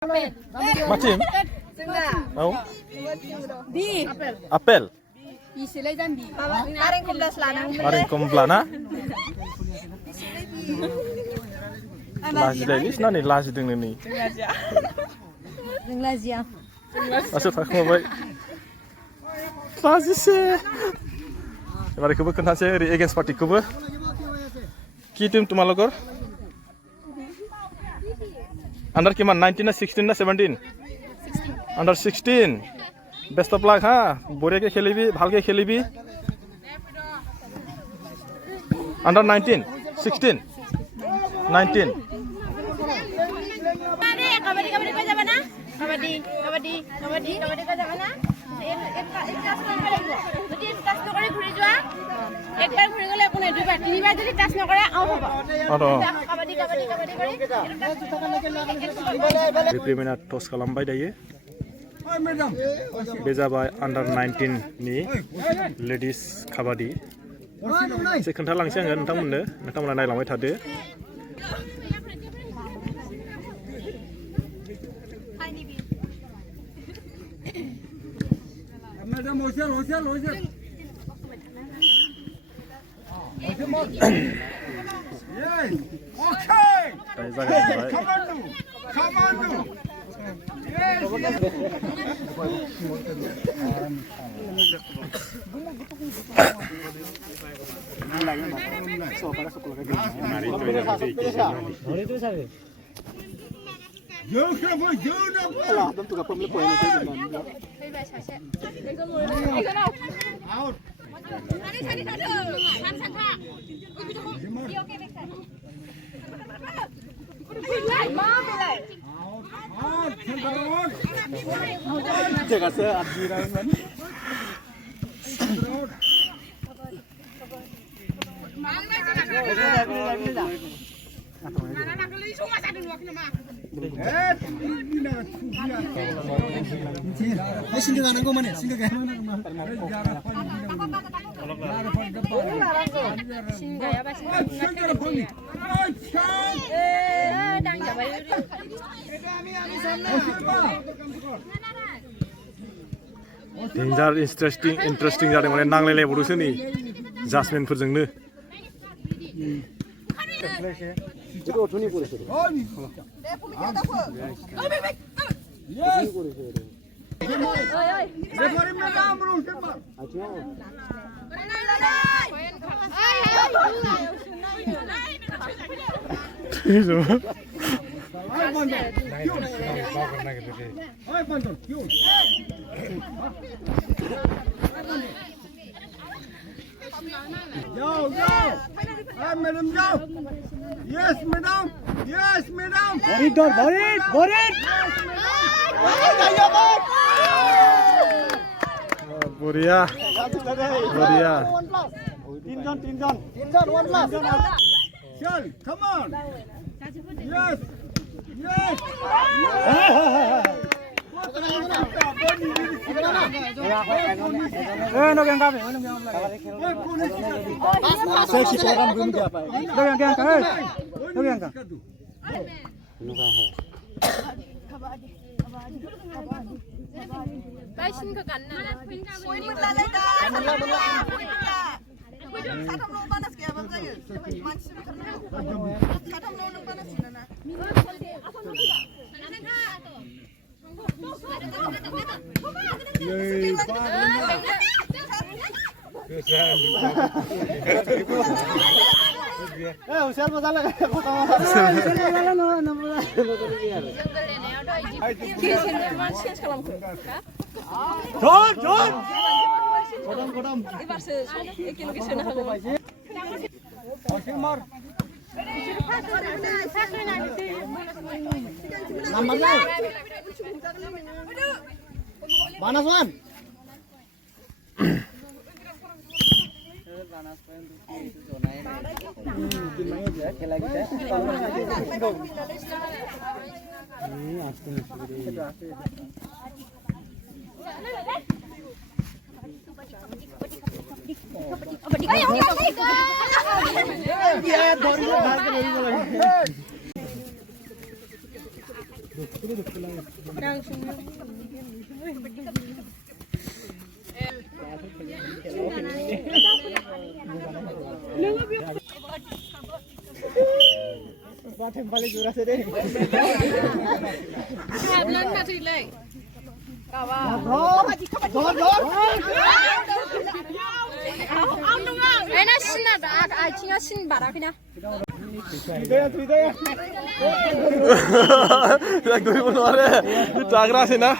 मा टिम? औ बि आपेल बिसोलाय जाम्बि नारें खमलासो लानांगौ नारें खमला ना लाजिलायलै सिनानै लाजिदोंनो नै जों लाजिया दासो थाखोमाबाय लाजिसे एबार इखौबो खोन्थासै ओरै एगेन्स्ट पार्टिखौबो कि टीम तुम्हालोकर अंडर किमान 19 ना 16 ना 17 अंडर 16 बेस्ट ऑफ लक हाँ बढ़िया के खेलिबी ভালকে খেলিবি अंडर 19 16 19 আরে কবাডি কবাডি কই যাবা না কবাডি কবাডি কবাডি কবাডি কই যাবা না এক টাচ কৰিব লাগিব যদি টাচ নকৰে ঘূৰি যোৱা একবাৰ ঘূৰি গলে একো নাই দুইবাৰ তিনিবাৰ যদি টাচ নকৰে আউট হ'ব কবাডি কবাডি কবাডি কৰি रिप्रिमेन्टआ टस खालामबाय दायो बे जाबाय अंडर 19 नि लेडिज काबाडि एसे खोन्थालांसै आङो नोंथांमोना नायलांबाय थादो 생각하는 거만 해. 생각해. डेन्जार इन्ट्रेस्टिं जादों माने नांलायलायबावदोंसो नै जासमेनफोरजोंनो Madam, go. Yes, madam. Yes, madam. बढ़िया बढ़िया तीन जन, one plus. Chal, come on. Yes. Yes. Manas one. Enak sih nak, acinya sih barak ni. কৰিব নোৱাৰে টাগৰা আছে না